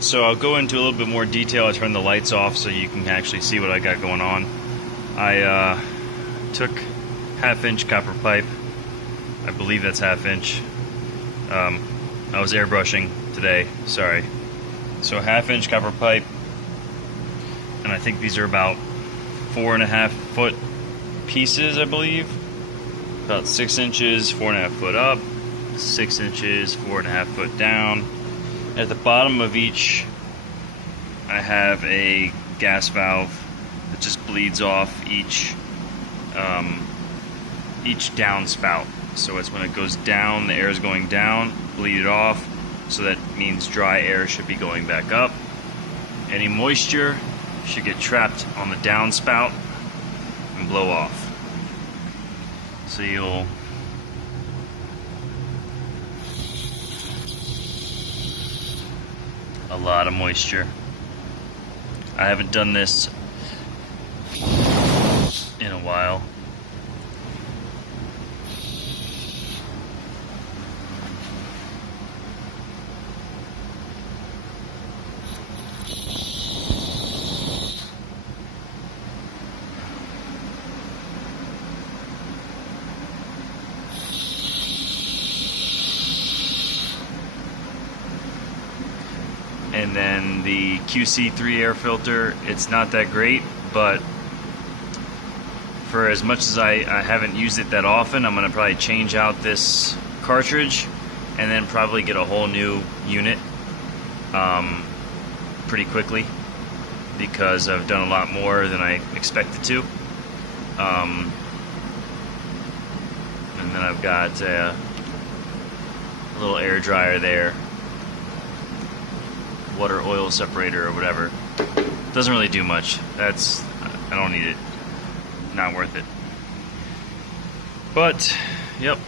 So I'll go into a little bit more detail. I turned the lights off so you can actually see what I got going on. I took 1/2-inch copper pipe. I believe that's 1/2 inch. I was airbrushing today, sorry. So 1/2 inch copper pipe, and I think these are about 4.5 foot pieces, I believe. About 6 inches, 4.5 foot up, 6 inches, 4.5 foot down. At the bottom of each, I have a gas valve that just bleeds off each downspout. So it's when it goes down, the air is going down, bleed it off. So that means dry air should be going back up. Any moisture should get trapped on the downspout and blow off. So you'll a lot of moisture. I haven't done this in a while. And then the QC3 air filter, it's not that great, but for as much as I haven't used it that often, I'm going to probably change out this cartridge and then probably get a whole new unit pretty quickly, because I've done a lot more than I expected to. And then I've got a little air dryer there, water oil separator or whatever. Doesn't really do much. I don't need it. Not worth it. But, yep,